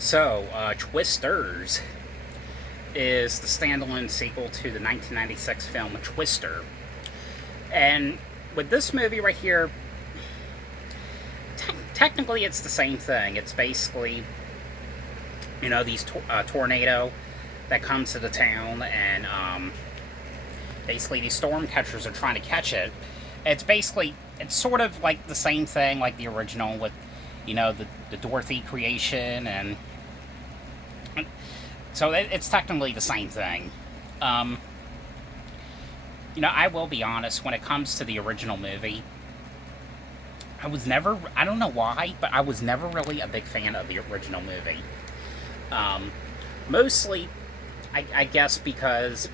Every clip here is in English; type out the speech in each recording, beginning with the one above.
Twisters is the standalone sequel to the 1996 film Twister. And with this movie right here, technically it's the same thing. It's basically, these tornado that comes to the town, and basically these storm catchers are trying to catch it. It's sort of like the same thing like the original with, the Dorothy creation, and so it's technically the same thing. I will be honest, when it comes to the original movie, I don't know why, but I was never really a big fan of the original movie. Mostly, I guess because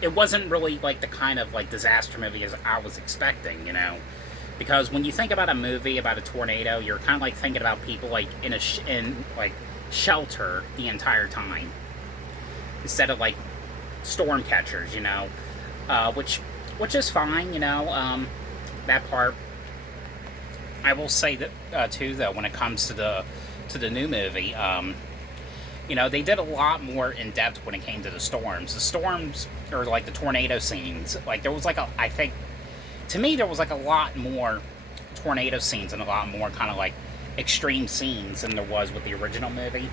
it wasn't really like the kind of like disaster movie as I was expecting, Because when you think about a movie about a tornado, you're kind of like thinking about people like in shelter the entire time, instead of like storm catchers, which is fine, that part. I will say that too, though, when it comes to the new movie, they did a lot more in depth when it came to the storms. The storms, or like the tornado scenes, like there was like I think, to me, there was like a lot more tornado scenes and a lot more kind of like extreme scenes than there was with the original movie.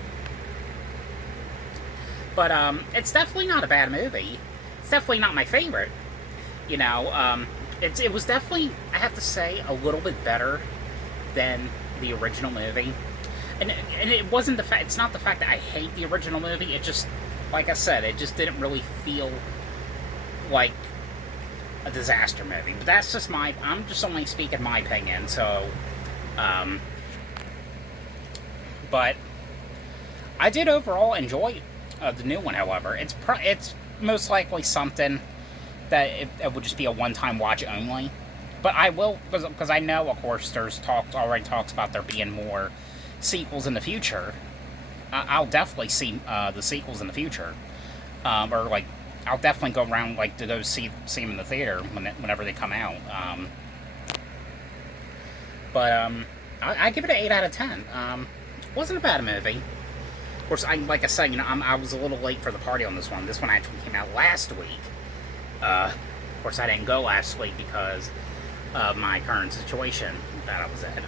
But it's definitely not a bad movie. It's definitely not my favorite. It was definitely, I have to say, a little bit better than the original movie. And it wasn't the fact. It's not the fact that I hate the original movie. It just, like I said, it just didn't really feel like a disaster movie. But that's just I'm just only speaking my opinion. So, but I did overall enjoy the new one. However, it's most likely something that it would just be a one-time watch only. But I will, because I know, of course, there's already talks about there being more sequels in the future. I'll definitely see the sequels in the future, or like I'll definitely go around like to go see them in the theater whenever they come out. But I give it an 8 out of 10. Wasn't a bad movie. Of course, like I said, I was a little late for the party on this one. This one actually came out last week. Of course, I didn't go last week because of my current situation that I was in.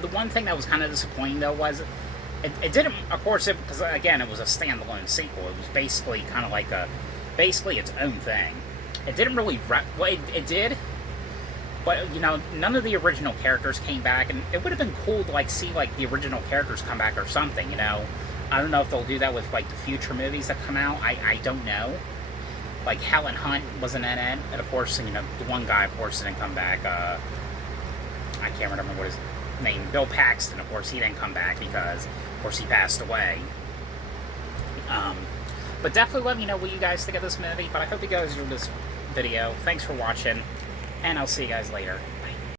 The one thing that was kind of disappointing, though, was it didn't, of course, because again, it was a standalone sequel. It was basically kind of like basically its own thing. It didn't really, it did, but, none of the original characters came back, and it would have been cool to, like, see, like, the original characters come back or something, I don't know if they'll do that with, like, the future movies that come out. I don't know. Like, Helen Hunt wasn't in it, and, of course, the one guy, of course, didn't come back. I can't remember what his name. Bill Paxton, of course, he didn't come back because, of course, he passed away. But definitely let me know what you guys think of this movie. But I hope you guys enjoyed this video. Thanks for watching, and I'll see you guys later.